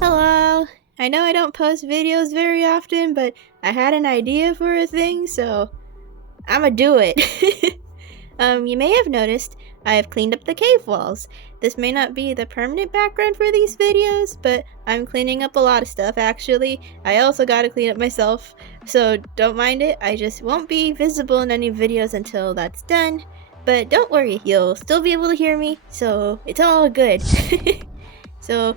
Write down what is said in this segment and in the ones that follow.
Hello! I know I don't post videos very often, but I had an idea for a thing, so I'ma do it. You may have noticed I have cleaned up the cave walls. This may not be the permanent background for these videos, but I'm cleaning up a lot of stuff actually. I also gotta clean up myself, so don't mind it. I just won't be visible in any videos until that's done. But don't worry, you'll still be able to hear me, so it's all good. So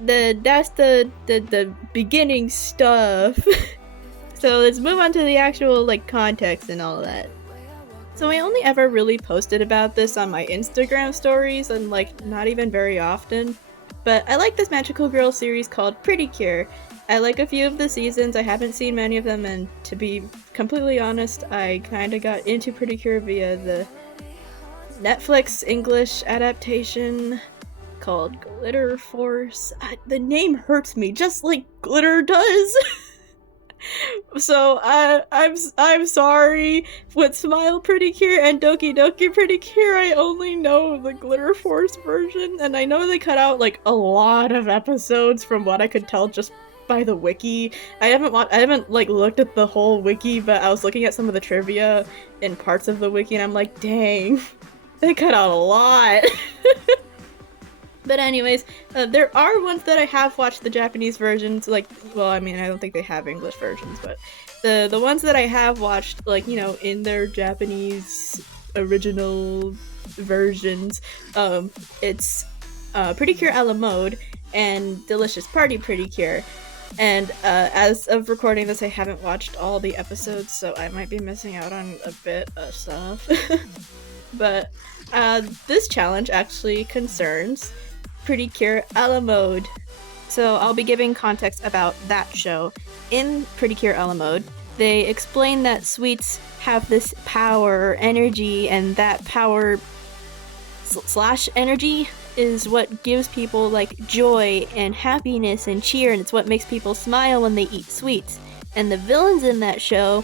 that's the beginning stuff. So let's move on to the actual context and all of that. So I only ever really posted about this on my Instagram stories and not even very often. But I like this magical girl series called Precure. I like a few of the seasons, I haven't seen many of them, and to be completely honest, I kinda got into Precure via the Netflix English adaptation called Glitter Force. The name hurts me, just like glitter does. So I'm sorry. With Smile Pretty Cure and Doki Doki Pretty Cure, I only know the Glitter Force version, and I know they cut out a lot of episodes from what I could tell just by the wiki. I haven't looked at the whole wiki, but I was looking at some of the trivia in parts of the wiki, and I'm like, dang, they cut out a lot. But anyways, there are ones that I have watched the Japanese versions, well, I mean, I don't think they have English versions, but the ones that I have watched, in their Japanese original versions, it's Pretty Cure a la mode and Delicious Party Pretty Cure. And as of recording this, I haven't watched all the episodes, so I might be missing out on a bit of stuff. But this challenge actually concerns Pretty Cure a la mode. So I'll be giving context about that show. In Pretty Cure a la mode, they explain that sweets have this power or energy, and that power slash energy is what gives people joy and happiness and cheer, and it's what makes people smile when they eat sweets. And the villains in that show,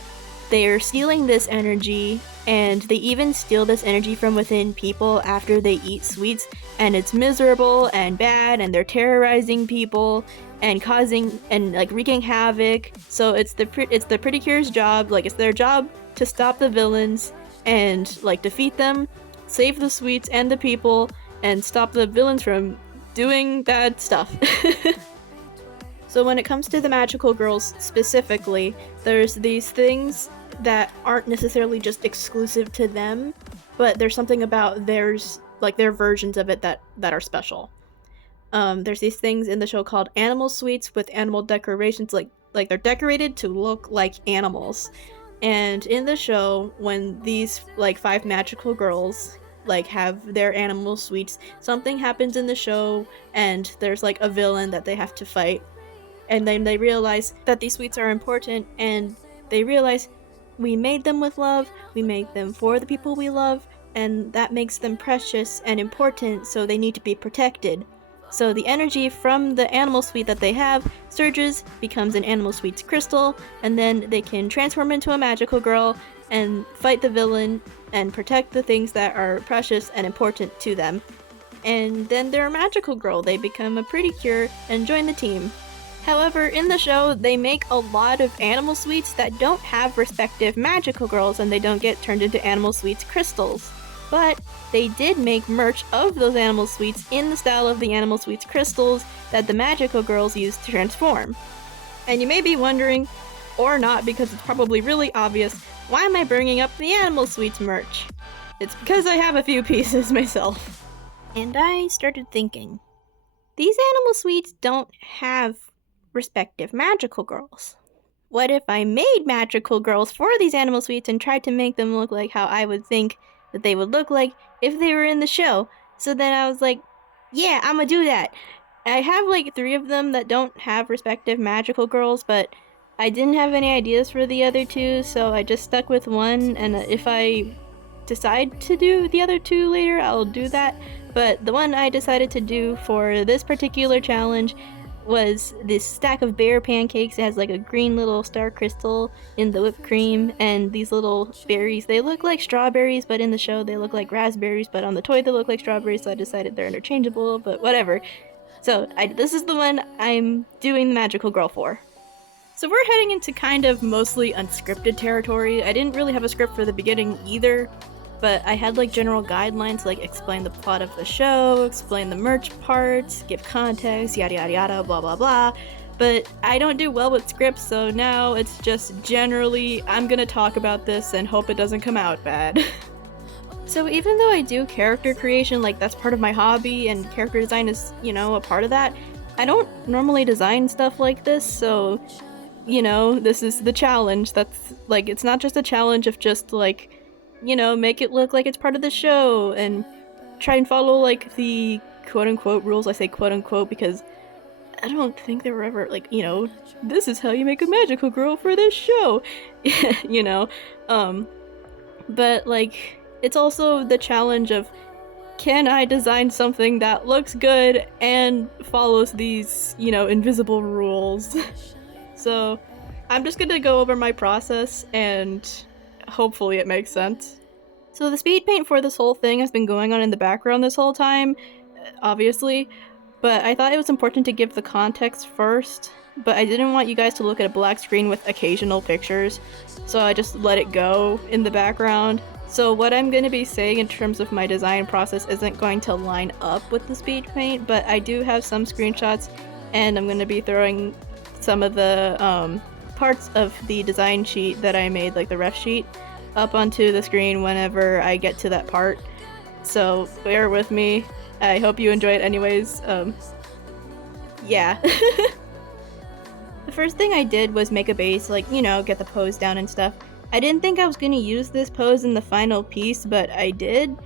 they're stealing this energy, and they even steal this energy from within people after they eat sweets, and it's miserable and bad, and they're terrorizing people and causing and wreaking havoc. So it's the Pretty Cure's job, it's their job to stop the villains and defeat them, save the sweets and the people, and stop the villains from doing bad stuff. So when it comes to the magical girls specifically, there's these things that aren't necessarily just exclusive to them, but there's something about theirs, their versions of it that are special. There's these things in the show called animal sweets with animal decorations, they're decorated to look like animals. And in the show, when these 5 magical girls have their animal sweets, something happens in the show, and there's a villain that they have to fight. And then they realize that these sweets are important, and they realize we made them with love, we made them for the people we love, and that makes them precious and important, so they need to be protected. So the energy from the animal sweet that they have surges, becomes an animal sweets crystal, and then they can transform into a magical girl and fight the villain and protect the things that are precious and important to them. And then they're a magical girl, they become a Pretty Cure and join the team. However, in the show, they make a lot of animal sweets that don't have respective magical girls, and they don't get turned into animal sweets crystals. But they did make merch of those animal sweets in the style of the animal sweets crystals that the magical girls use to transform. And you may be wondering, or not because it's probably really obvious, why am I bringing up the animal sweets merch? It's because I have a few pieces myself. And I started thinking, these animal sweets don't have respective magical girls. What if I made magical girls for these animal sweets and tried to make them look like how I would think that they would look like if they were in the show? So then I was like, yeah, I'm gonna do that. I have 3 of them that don't have respective magical girls, but I didn't have any ideas for the other 2, so I just stuck with one, and if I decide to do the other 2 later, I'll do that. But the one I decided to do for this particular challenge was this stack of bear pancakes. It has a green little star crystal in the whipped cream, and these little berries, they look like strawberries, but in the show they look like raspberries, but on the toy they look like strawberries, so I decided they're interchangeable, but whatever. So this is the one I'm doing the magical girl for. So we're heading into kind of mostly unscripted territory. I didn't really have a script for the beginning either, but I had like general guidelines, like explain the plot of the show, explain the merch parts, give context, yada yada yada, blah blah blah. But I don't do well with scripts, so now it's just generally, I'm gonna talk about this and hope it doesn't come out bad. So even though I do character creation, like that's part of my hobby, and character design is, you know, a part of that, I don't normally design stuff like this, so, you know, this is the challenge. That's, like, it's not just a challenge of just, like, you know, make it look like it's part of the show, and try and follow, like, the quote-unquote rules. I say quote-unquote because I don't think they were ever, like, you know, this is how you make a magical girl for this show, you know, but, like, it's also the challenge of, can I design something that looks good and follows these, you know, invisible rules? So I'm just gonna go over my process and hopefully it makes sense. So the speed paint for this whole thing has been going on in the background this whole time, obviously, but I thought it was important to give the context first, but I didn't want you guys to look at a black screen with occasional pictures, so I just let it go in the background. So what I'm going to be saying in terms of my design process isn't going to line up with the speed paint, but I do have some screenshots, and I'm going to be throwing some of the parts of the design sheet that I made, like the ref sheet, up onto the screen whenever I get to that part. So bear with me. I hope you enjoy it anyways. Yeah. The first thing I did was make a base, like, you know, get the pose down and stuff. I didn't think I was going to use this pose in the final piece, but I did.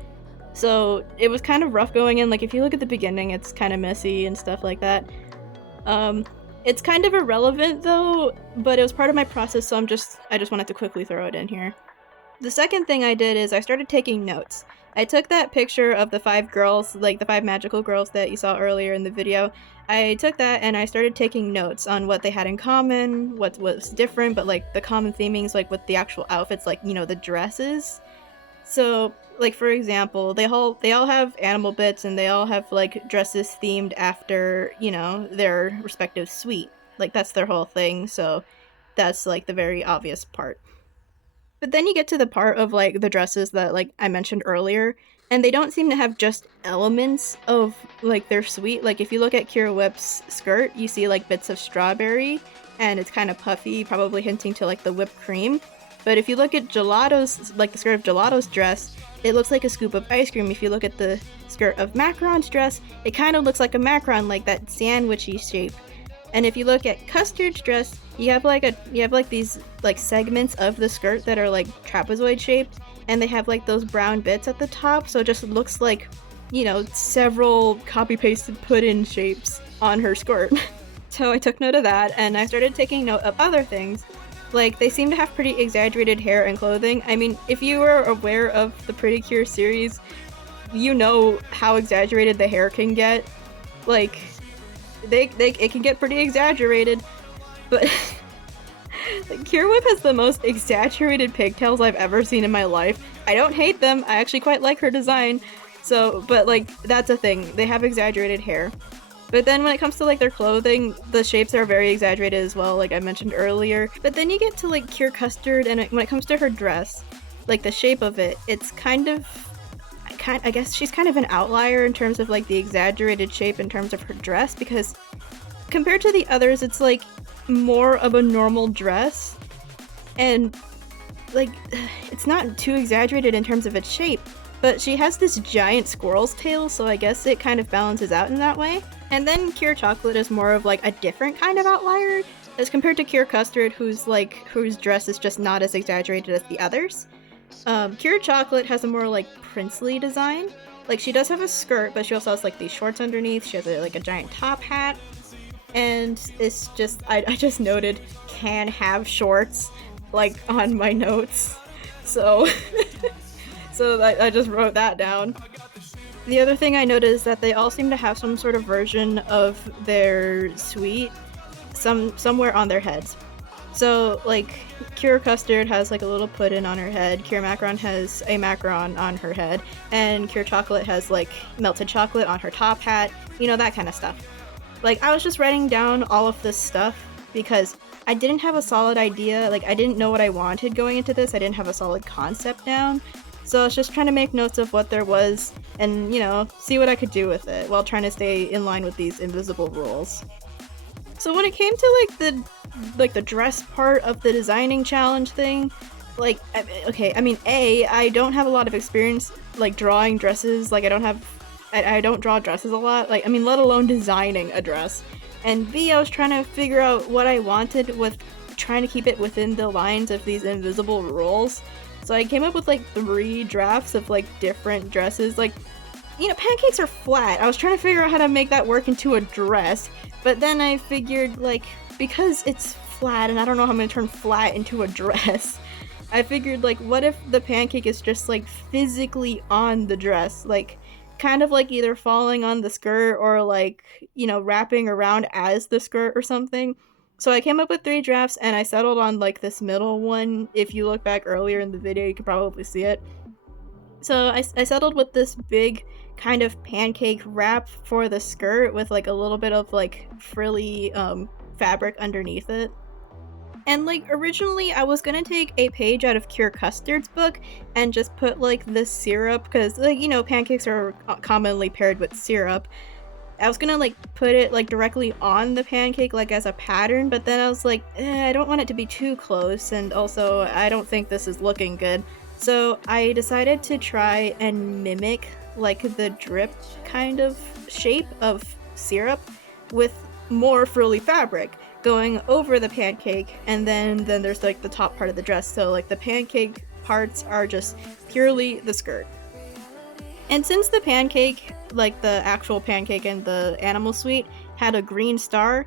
So it was kind of rough going in. Like, if you look at the beginning, it's kind of messy and stuff like that. It's kind of irrelevant though, but it was part of my process, so I just wanted to quickly throw it in here. The second thing I did is I started taking notes. I took that picture of the 5 girls, like the 5 magical girls that you saw earlier in the video. I took that and I started taking notes on what they had in common, what was different, but like the common themings, like with the actual outfits, like, you know, the dresses. So, like, for example, they all have animal bits, and they all have like dresses themed after, you know, their respective suite. Like, that's their whole thing, so that's like the very obvious part. But then you get to the part of like the dresses that like I mentioned earlier, and they don't seem to have just elements of like their suite. Like, if you look at Cure Whip's skirt, you see like bits of strawberry, and it's kind of puffy, probably hinting to like the whipped cream. But if you look at Gelato's, like the skirt of Gelato's dress, it looks like a scoop of ice cream. If you look at the skirt of Macron's dress, it kind of looks like a macaron, like that sandwichy shape. And if you look at Custard's dress, you have like these like segments of the skirt that are like trapezoid shaped, and they have like those brown bits at the top, so it just looks like, you know, several copy-pasted put-in shapes on her skirt. So I took note of that, and I started taking note of other things. Like, they seem to have pretty exaggerated hair and clothing. I mean, if you were aware of the Precure series, you know how exaggerated the hair can get. Like, it can get pretty exaggerated, but like, Cure Whip has the most exaggerated pigtails I've ever seen in my life. I don't hate them, I actually quite like her design, so, but like, that's a thing. They have exaggerated hair. But then when it comes to like their clothing, the shapes are very exaggerated as well, like I mentioned earlier. But then you get to like Cure Custard, and when it comes to her dress, like the shape of it, it's kind of, I guess she's kind of an outlier in terms of like the exaggerated shape in terms of her dress, because compared to the others, it's like more of a normal dress, and like it's not too exaggerated in terms of its shape. But she has this giant squirrel's tail, so I guess it kind of balances out in that way. And then Cure Chocolate is more of like a different kind of outlier, as compared to Cure Custard, whose dress is just not as exaggerated as the others. Cure Chocolate has a more like princely design. Like, she does have a skirt, but she also has like these shorts underneath. She has like a giant top hat, and it's just, I just noted can have shorts like on my notes, so. So I just wrote that down. The other thing I noticed is that they all seem to have some sort of version of their suite somewhere on their heads. So, like, Cure Custard has like a little puddin' on her head, Cure Macaron has a macaron on her head, and Cure Chocolate has like melted chocolate on her top hat, you know, that kind of stuff. Like, I was just writing down all of this stuff because I didn't have a solid idea, like I didn't know what I wanted going into this, I didn't have a solid concept down, so I was just trying to make notes of what there was and, you know, see what I could do with it while trying to stay in line with these invisible rules. So when it came to like the dress part of the designing challenge thing, like, okay, I mean, I don't have a lot of experience like drawing dresses, like I don't draw dresses a lot, like, I mean, let alone designing a dress. And B, I was trying to figure out what I wanted with trying to keep it within the lines of these invisible rules. So I came up with like 3 drafts of like different dresses. Like, you know, pancakes are flat. I was trying to figure out how to make that work into a dress, but then I figured, like, because it's flat and I don't know how I'm gonna turn flat into a dress, I figured, like, what if the pancake is just like physically on the dress, like kind of like either falling on the skirt or like, you know, wrapping around as the skirt or something. So I came up with 3 drafts and I settled on like this middle one. If you look back earlier in the video, you could probably see it. So I settled with this big kind of pancake wrap for the skirt with like a little bit of like frilly fabric underneath it. And like originally I was gonna take a page out of Cure Custard's book and just put like the syrup, because like, you know, pancakes are commonly paired with syrup. I was gonna like put it like directly on the pancake like as a pattern, but then I was like, I don't want it to be too close, and also I don't think this is looking good. So I decided to try and mimic like the drip kind of shape of syrup with more frilly fabric going over the pancake, and then there's like the top part of the dress, so like the pancake parts are just purely the skirt. And since the pancake, like the actual pancake and the animal sweet, had a green star,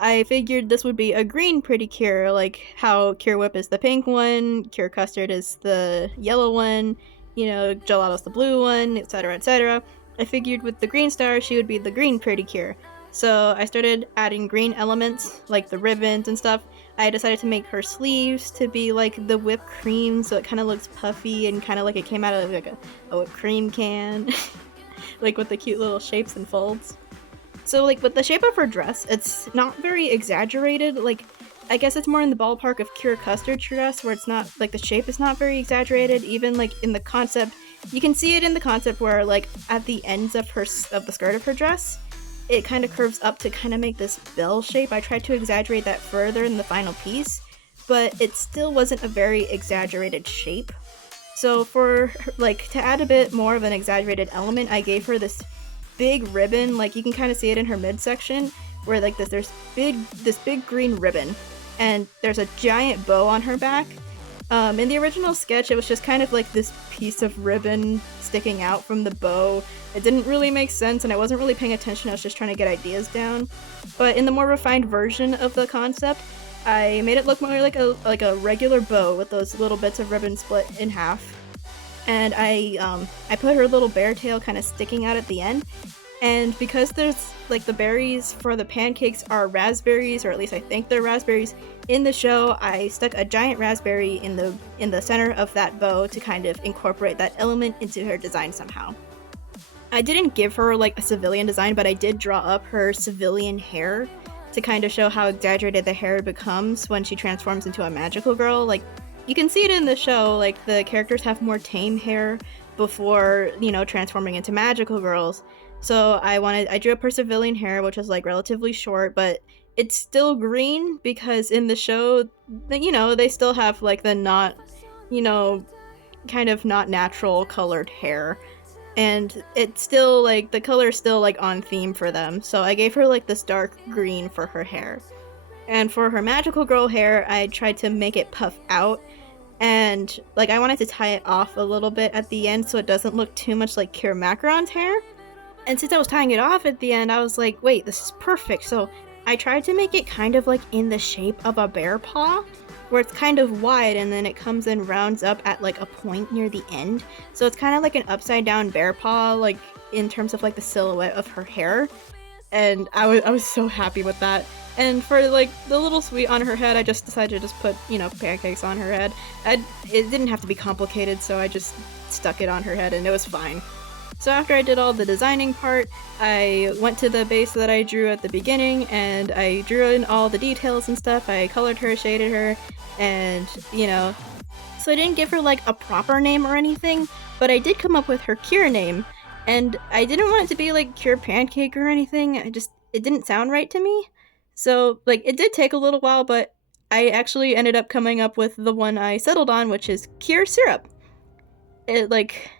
I figured this would be a green Precure, like how Cure Whip is the pink one, Cure Custard is the yellow one, you know, Gelato's the blue one, etc, etc. I figured with the green star, she would be the green Precure. So I started adding green elements, like the ribbons and stuff. I decided to make her sleeves to be like the whipped cream, so it kind of looks puffy and kind of like it came out of like a whipped cream can, like with the cute little shapes and folds. So like with the shape of her dress, it's not very exaggerated. Like, I guess it's more in the ballpark of Cure Custard's dress, where it's not like the shape is not very exaggerated. Even like in the concept, you can see it in the concept where like at the ends of the skirt of her dress, it kind of curves up to kind of make this bell shape. I tried to exaggerate that further in the final piece, but it still wasn't a very exaggerated shape. So for like to add a bit more of an exaggerated element, I gave her this big ribbon. Like you can kind of see it in her midsection, where like this big green ribbon, and there's a giant bow on her back. In the original sketch, it was just kind of like this piece of ribbon sticking out from the bow. It didn't really make sense, and I wasn't really paying attention. I was just trying to get ideas down. But in the more refined version of the concept, I made it look more like a regular bow with those little bits of ribbon split in half. And I put her little bear tail kind of sticking out at the end. And because there's like the berries for the pancakes are raspberries, or at least I think they're raspberries, in the show I stuck a giant raspberry in the center of that bow to kind of incorporate that element into her design somehow. I didn't give her like a civilian design, but I did draw up her civilian hair to kind of show how exaggerated the hair becomes when she transforms into a magical girl. Like, you can see it in the show, like the characters have more tame hair before, you know, transforming into magical girls. So I drew up her civilian hair, which was like relatively short, but it's still green because in the show, you know, they still have like the not, you know, kind of not natural colored hair. And it's still like, the color is still like on theme for them. So I gave her like this dark green for her hair. And for her magical girl hair, I tried to make it puff out. And like I wanted to tie it off a little bit at the end so it doesn't look too much like Kira Macaron's hair. And since I was tying it off at the end, I was like, wait, this is perfect. So I tried to make it kind of like in the shape of a bear paw, where it's kind of wide and then it comes and rounds up at like a point near the end. So it's kind of like an upside down bear paw, like in terms of like the silhouette of her hair. And I was so happy with that. And for like the little sweet on her head, I just decided to just put, you know, pancakes on her head. It didn't have to be complicated, so I just stuck it on her head and it was fine. So after I did all the designing part, I went to the base that I drew at the beginning and I drew in all the details and stuff. I colored her, shaded her, and you know, so I didn't give her like a proper name or anything, but I did come up with her Cure name, and I didn't want it to be like Cure Pancake or anything. It didn't sound right to me. So like it did take a little while, but I actually ended up coming up with the one I settled on, which is Cure Syrup. It like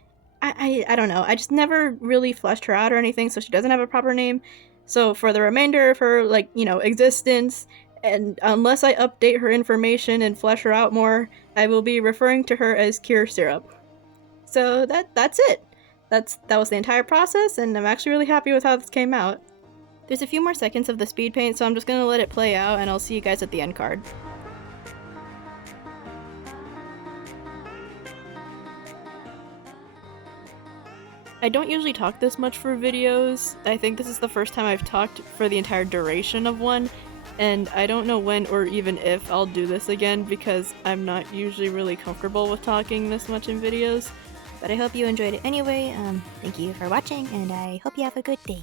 I don't know. I just never really fleshed her out or anything, so she doesn't have a proper name. So for the remainder of her like, you know, existence, and unless I update her information and flesh her out more, I will be referring to her as Cure Syrup. So that's it. That was the entire process, and I'm actually really happy with how this came out. There's a few more seconds of the speed paint, so I'm just gonna let it play out, and I'll see you guys at the end card. I don't usually talk this much for videos. I think this is the first time I've talked for the entire duration of one, and I don't know when or even if I'll do this again because I'm not usually really comfortable with talking this much in videos. But I hope you enjoyed it anyway. Thank you for watching, and I hope you have a good day.